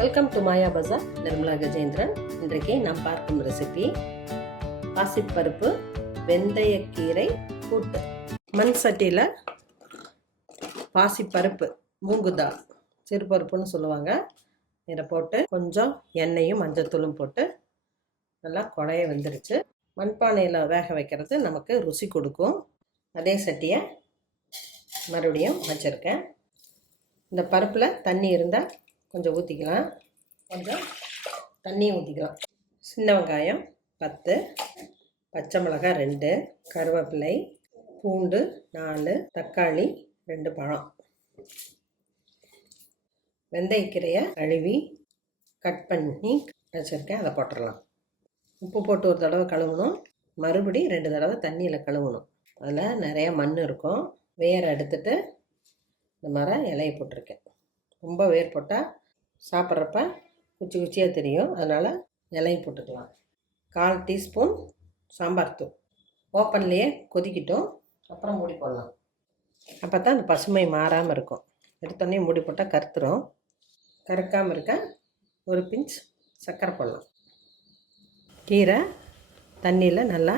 Welcome to Maya Bazaar Nirmala Gajendran இன்றைக்கு நாம் பார்க்கும் ரெசிபி பாசிப்பருப்பு வெந்தயக்கீரை கூட்டு. மண் சட்டியில் பாசிப்பருப்பு மூங்குதா சிறுபருப்புன்னு சொல்லுவாங்க. இதை போட்டு கொஞ்சம் எண்ணெயும் மஞ்சத்தூளும் போட்டு நல்லா குழைய வந்துடுச்சு மண்பானையில் வேக வைக்கிறது நமக்கு ருசி கொடுக்கும். அதே சட்டியை மறுபடியும் வச்சுருக்கேன். இந்த பருப்பில் தண்ணி இருந்தால் கொஞ்சம் ஊற்றிக்கலாம் கொஞ்சம் தண்ணியும் ஊற்றிக்கலாம் சின்ன வெங்காயம் பத்து பச்சை மிளகாய் ரெண்டு கருவேப்பிலை பூண்டு நாலு தக்காளி ரெண்டு பழம். வெந்தயக்கீரையை கழுவி கட் பண்ணி வச்சுருக்கேன். அதை போட்டுடலாம் உப்பு போட்டு ஒரு தடவை கழுவணும். மறுபடி ரெண்டு தடவை தண்ணியில் கழுவணும். அதில் நிறைய மண் இருக்கும். வேர் எடுத்துட்டு இந்த மாதிரி இலையை போட்டிருக்கேன். ரொம்ப வேர் போட்டால் சாப்பிட்றப்ப குச்சி குச்சியாக தெரியும். அதனால் இலையும் போட்டுக்கலாம். கால் டீஸ்பூன் சாம்பார் தூள். ஓப்பன்லேயே கொதிக்கிட்டோம். அப்புறம் மூடி போடலாம். அப்போ தான் அந்த பசுமை மாறாமல் இருக்கும். எடுத்தோடனே மூடி போட்டால் கருத்துரும். கறக்காமல் இருக்க ஒரு பிஞ்ச் சர்க்கரை போடலாம். கீரை தண்ணியில் நல்லா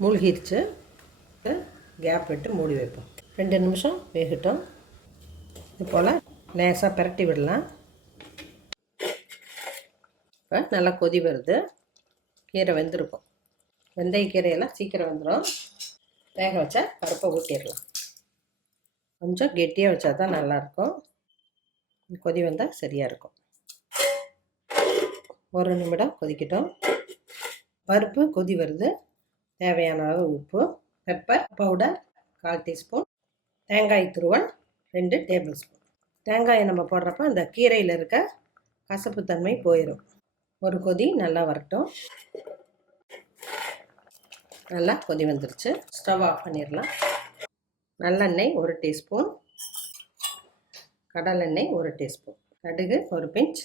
மூழ்கிருச்சு. கேப் விட்டு மூடி வைப்போம். ரெண்டு நிமிஷம் வேகட்டும். இது போல் லேசாக பிரட்டி விடலாம். இப்போ நல்லா கொதி வருது. கீரை வெந்திருக்கும். வெந்தய கீரையெல்லாம் சீக்கிரம் வந்துடும் வேக வச்சா பருப்பை ஊட்டிடலாம் கொஞ்சம் கெட்டியாக வச்சா தான் நல்லாயிருக்கும். கொதி வந்தால் சரியாக இருக்கும். ஒரு நிமிடம் கொதிக்கட்டும். பருப்பு கொதி வருது. தேவையான அளவு உப்பு பெப்பர் பவுடர் கால் டீஸ்பூன் தேங்காய் துருவல் ரெண்டு டேபிள் ஸ்பூன். தேங்காயை நம்ம போடுறப்ப அந்த கீரையில் இருக்க கசப்புத்தன்மை போயிடும் ஒரு கொதி நல்லா வரட்டும். நல்லா கொதி வந்துருச்சு. ஸ்டவ் ஆஃப் பண்ணிடலாம் நல்லெண்ணெய் ஒரு டீஸ்பூன். கடலெண்ணெய் ஒரு டீஸ்பூன். கடுகு ஒரு பிஞ்ச்.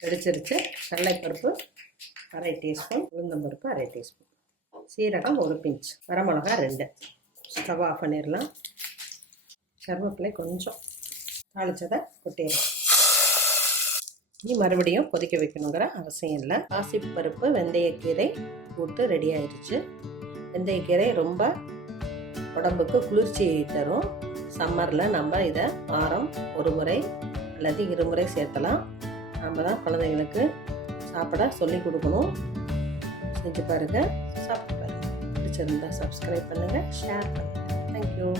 வெடிச்சிருச்சு. கடலைப்பருப்பு அரை டீஸ்பூன். உளுந்தம்பருப்பு அரை டீஸ்பூன். சீரகம் ஒரு பிஞ்ச். வரமிளகா ரெண்டு. ஸ்டவ் ஆஃப் பண்ணிடலாம் கருவேப்பிலை கொஞ்சம். தாளிச்சதை கொட்டிடலாம் இனி மறுபடியும் கொதிக்க வைக்கணுங்கிற அவசியம் இல்லை. பாசிப்பருப்பு வெந்தயக்கீரை போட்டு ரெடி ஆயிடுச்சு. வெந்தயக்கீரை ரொம்ப உடம்புக்கு குளிர்ச்சியை தரும். சம்மரில் நம்ம இதை வாரம் ஒரு முறை அல்லது இருமுறை சேர்த்தலாம். நம்ம தான் குழந்தைங்களுக்கு சாப்பிட சொல்லி கொடுக்கணும். செஞ்சு பாருங்கள் சாப்பிட்டு பாருங்கள் பிடிச்சிருந்தா சப்ஸ்கிரைப் பண்ணுங்கள் ஷேர் பண்ணுங்கள் தேங்க்யூ